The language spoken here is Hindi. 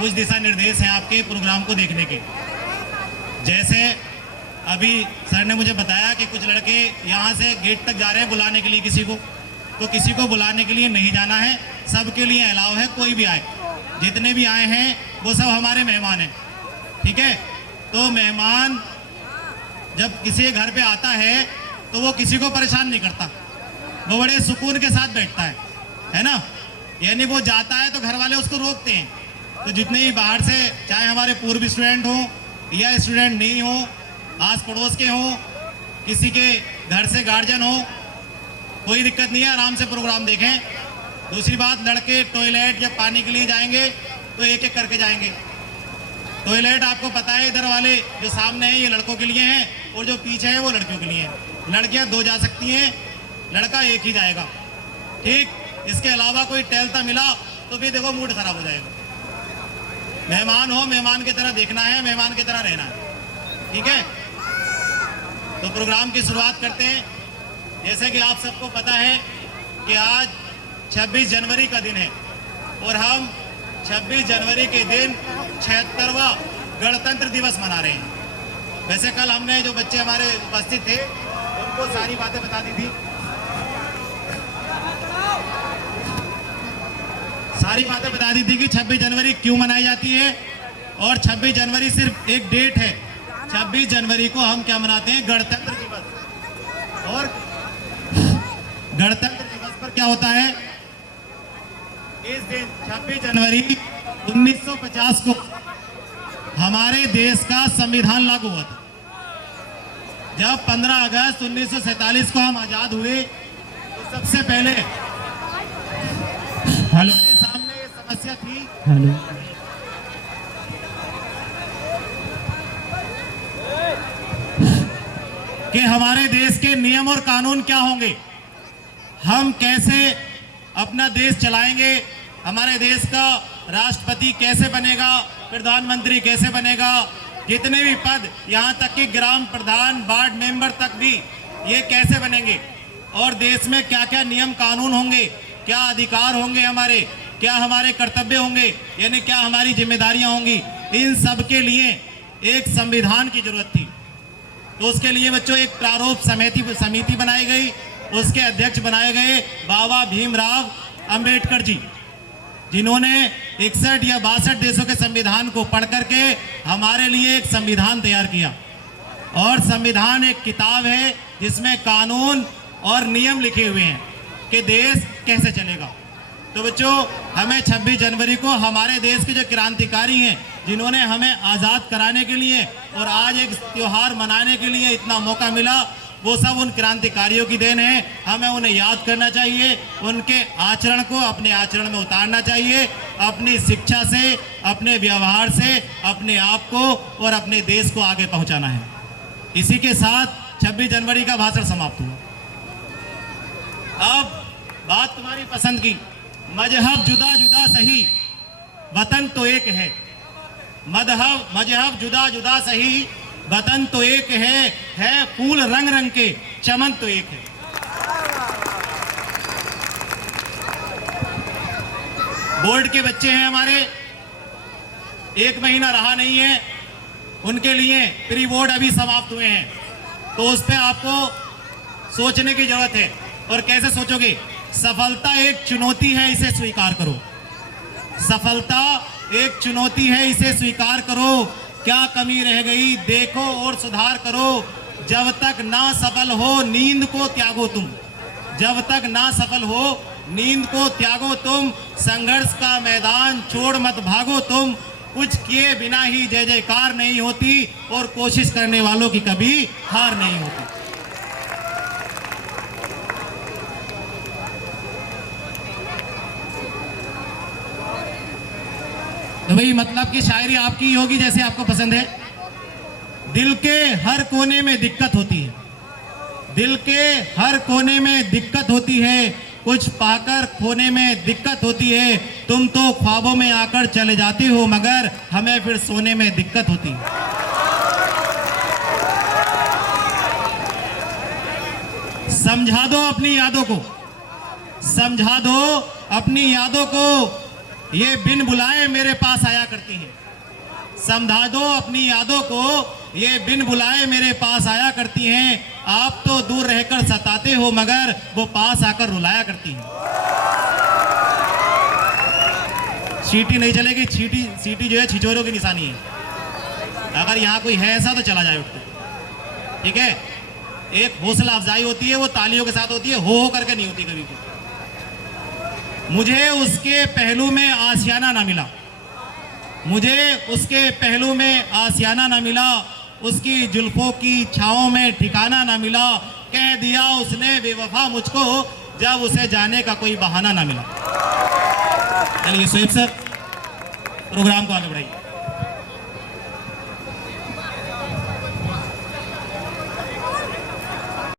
कुछ दिशा निर्देश हैं आपके प्रोग्राम को देखने के। जैसे अभी सर ने मुझे बताया कि कुछ लड़के यहाँ से गेट तक जा रहे हैं बुलाने के लिए किसी को, तो किसी को बुलाने के लिए नहीं जाना है, सबके लिए अलाउ है, कोई भी आए, जितने भी आए हैं वो सब हमारे मेहमान हैं, ठीक है। तो मेहमान जब किसी घर पे आता है तो वो किसी को परेशान नहीं करता, वो बड़े सुकून के साथ बैठता है ना। यानी वो जाता है तो घर वाले उसको रोकते हैं। तो जितने ही बाहर से, चाहे हमारे पूर्व स्टूडेंट हों या स्टूडेंट नहीं हो, आस पड़ोस के हों, किसी के घर से गार्जियन हो, कोई दिक्कत नहीं है, आराम से प्रोग्राम देखें। दूसरी बात, लड़के टॉयलेट या पानी के लिए जाएंगे तो एक एक करके जाएंगे। टॉयलेट आपको पता है, इधर वाले जो सामने हैं ये लड़कों के लिए हैं और जो पीछे है वो लड़कियों के लिए हैं। लड़कियां 2 जा सकती हैं, लड़का 1 ही जाएगा, ठीक। इसके अलावा कोई टहलता मिला तो फिर देखो मूड खराब हो जाएगा। मेहमान हो, मेहमान की तरह देखना है, मेहमान की तरह रहना है, ठीक है। तो प्रोग्राम की शुरुआत करते हैं। जैसे कि आप सबको पता है कि आज 26 जनवरी का दिन है और हम 26 जनवरी के दिन 76वां गणतंत्र दिवस मना रहे हैं। वैसे कल हमने जो बच्चे हमारे उपस्थित थे उनको सारी बातें बता दी थी, सारी बातें बता दी थी कि 26 जनवरी क्यों मनाई जाती है। और 26 जनवरी सिर्फ एक डेट है। 26 जनवरी को हम क्या मनाते हैं? गणतंत्र दिवस। और गणतंत्र दिवस पर क्या होता है? इस दिन 26 जनवरी 1950 को हमारे देश का संविधान लागू हुआ था। जब 15 अगस्त 1947 को हम आजाद हुए तो सबसे पहले हमारे सामने ये समस्या थी कि हमारे देश के नियम और कानून क्या होंगे, हम कैसे अपना देश चलाएंगे, हमारे देश का राष्ट्रपति कैसे बनेगा, प्रधानमंत्री कैसे बनेगा, जितने भी पद, यहाँ तक कि ग्राम प्रधान, वार्ड मेंबर तक भी ये कैसे बनेंगे, और देश में क्या क्या नियम कानून होंगे, क्या अधिकार होंगे हमारे, क्या हमारे कर्तव्य होंगे, यानी क्या हमारी जिम्मेदारियां होंगी। इन सब के लिए एक संविधान की जरूरत थी। तो उसके लिए बच्चों एक प्रारूप समिति बनाई गई, उसके अध्यक्ष बनाए गए बाबा भीमराव अंबेडकर जी, जिन्होंने 61 या 62 देशों के संविधान को पढ़ करके हमारे लिए एक संविधान तैयार किया। और संविधान एक किताब है जिसमें कानून और नियम लिखे हुए हैं कि देश कैसे चलेगा। तो बच्चों, हमें 26 जनवरी को हमारे देश के जो क्रांतिकारी हैं, जिन्होंने हमें आज़ाद कराने के लिए और आज एक त्योहार मनाने के लिए इतना मौका मिला, वो सब उन क्रांतिकारियों की देन है। हमें उन्हें याद करना चाहिए, उनके आचरण को अपने आचरण में उतारना चाहिए, अपनी शिक्षा से, अपने व्यवहार से अपने आप को और अपने देश को आगे पहुंचाना है। इसी के साथ 26 जनवरी का भाषण समाप्त हुआ। अब बात तुम्हारी पसंद की, मजहब जुदा जुदा सही, वतन तो एक है। मजहब जुदा जुदा सही, वतन तो एक है फूल रंग रंग के, चमन तो एक है। बोर्ड के बच्चे हैं हमारे, 1 महीना रहा नहीं है, उनके लिए प्री बोर्ड अभी समाप्त हुए हैं। तो उस पर आपको सोचने की जरूरत है। और कैसे सोचोगे? सफलता एक चुनौती है, इसे स्वीकार करो। सफलता एक चुनौती है, इसे स्वीकार करो। क्या कमी रह गई देखो और सुधार करो। जब तक ना सफल हो नींद को त्यागो तुम, जब तक ना सफल हो नींद को त्यागो तुम। संघर्ष का मैदान छोड़ मत भागो तुम। कुछ किए बिना ही जय जयकार नहीं होती और कोशिश करने वालों की कभी हार नहीं होती। तो भाई मतलब की शायरी आपकी ही होगी जैसे आपको पसंद है। दिल के हर कोने में दिक्कत होती है, दिल के हर कोने में दिक्कत होती है, कुछ पाकर खोने में दिक्कत होती है। तुम तो ख्वाबों में आकर चले जाते हो मगर हमें फिर सोने में दिक्कत होती है। समझा दो अपनी यादों को, समझा दो अपनी यादों को। ये बिन बुलाए मेरे पास आया करती हैं। समझा दो अपनी यादों को, ये बिन बुलाए मेरे पास आया करती हैं। आप तो दूर रहकर सताते हो मगर वो पास आकर रुलाया करती हैं। चींटी नहीं चलेगी, चींटी जो है छिछोरों की निशानी है। अगर यहाँ कोई है ऐसा तो चला जाए उठकर, ठीक है। एक हौसला अफजाई होती है, वो तालियों के साथ होती है, हो करके नहीं होती कभी भी। मुझे उसके पहलू में आशियाना ना मिला, मुझे उसके पहलू में आशियाना ना मिला, उसकी जुल्फों की छाओं में ठिकाना ना मिला। कह दिया उसने बेवफा मुझको जब उसे जाने का कोई बहाना ना मिला। चलिए शोएब सर प्रोग्राम को आगे बढ़ाइए।